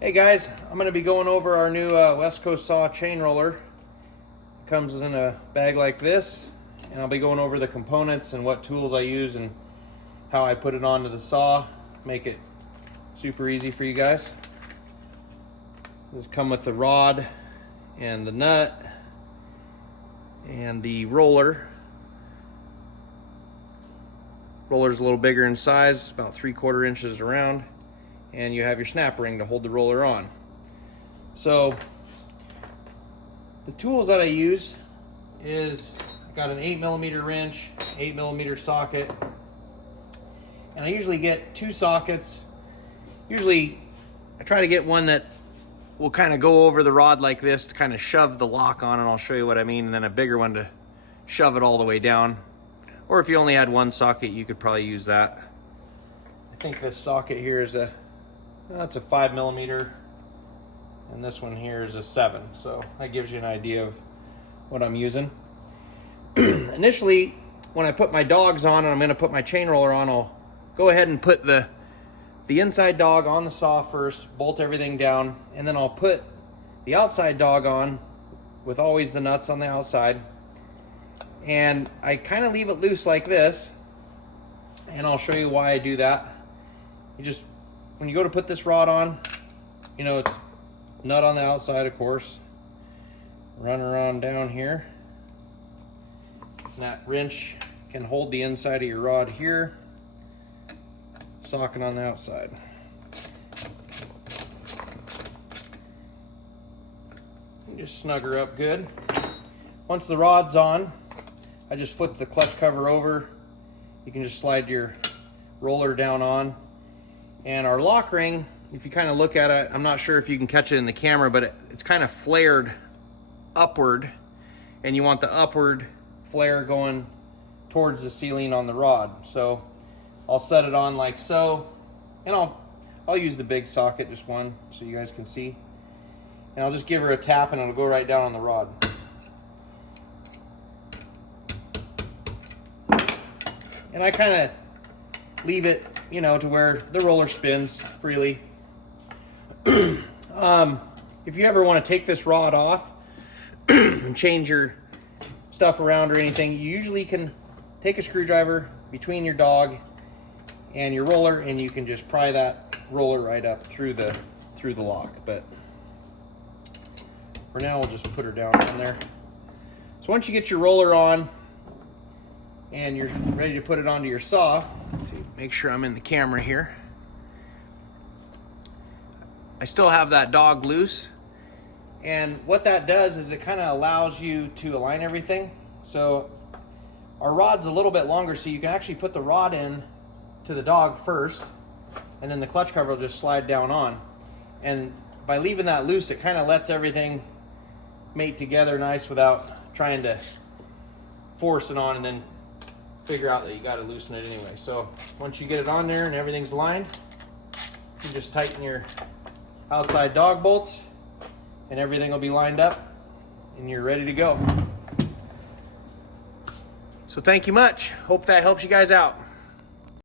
Hey guys, I'm going to be going over our new Westcoast saw chain roller. It comes in a bag like this, and I'll be going over the components and what tools I use and how I put it onto the saw. Make it super easy for you guys. This come with the rod and the nut and the roller. Roller's a little bigger in size, about 3/4 inches around. And you have your snap ring to hold the roller on. So the tools that I use is I've got an 8mm wrench, 8mm socket, and I usually get 2 sockets. Usually I try to get one that will kind of go over the rod like this to kind of shove the lock on, and I'll show you what I mean, and then a bigger one to shove it all the way down. Or if you only had 1 socket, you could probably use that. I think this socket here is that's a 5mm, and this one here is a 7, so that gives you an idea of what I'm using. Initially, when I put my dogs on and I'm going to put my chain roller on, I'll go ahead and put the inside dog on the saw first, bolt everything down, and then I'll put the outside dog on with always the nuts on the outside, and I kind of leave it loose like this, and I'll show you why I do that. When you go to put this rod on, you know, it's nut on the outside, of course. Run around down here. And that wrench can hold the inside of your rod here. Socket on the outside. You just snug her up good. Once the rod's on, I just flip the clutch cover over. You can just slide your roller down on. And our lock ring, if you kind of look at it, I'm not sure if you can catch it in the camera, but it's kind of flared upward, and you want the upward flare going towards the ceiling on the rod. So I'll set it on like so, and I'll use the big socket, just one, so you guys can see. And I'll just give her a tap and it'll go right down on the rod. And I kind of leave it, you know, to where the roller spins freely. If you ever want to take this rod off and change your stuff around or anything, you usually can take a screwdriver between your dog and your roller, and you can just pry that roller right up through the lock. But for now, we'll just put her down on there. So once you get your roller on and you're ready to put it onto your saw, let's see, make sure I'm in the camera here. I still have that dog loose, and what that does is it kind of allows you to align everything. So our rod's a little bit longer, so you can actually put the rod in to the dog first, and then the clutch cover will just slide down on. And by leaving that loose, it kind of lets everything mate together nice without trying to force it on and then figure out that you got to loosen it anyway. So once you get it on there and everything's lined, you just tighten your outside dog bolts and everything will be lined up and you're ready to go. So thank you much. Hope that helps you guys out.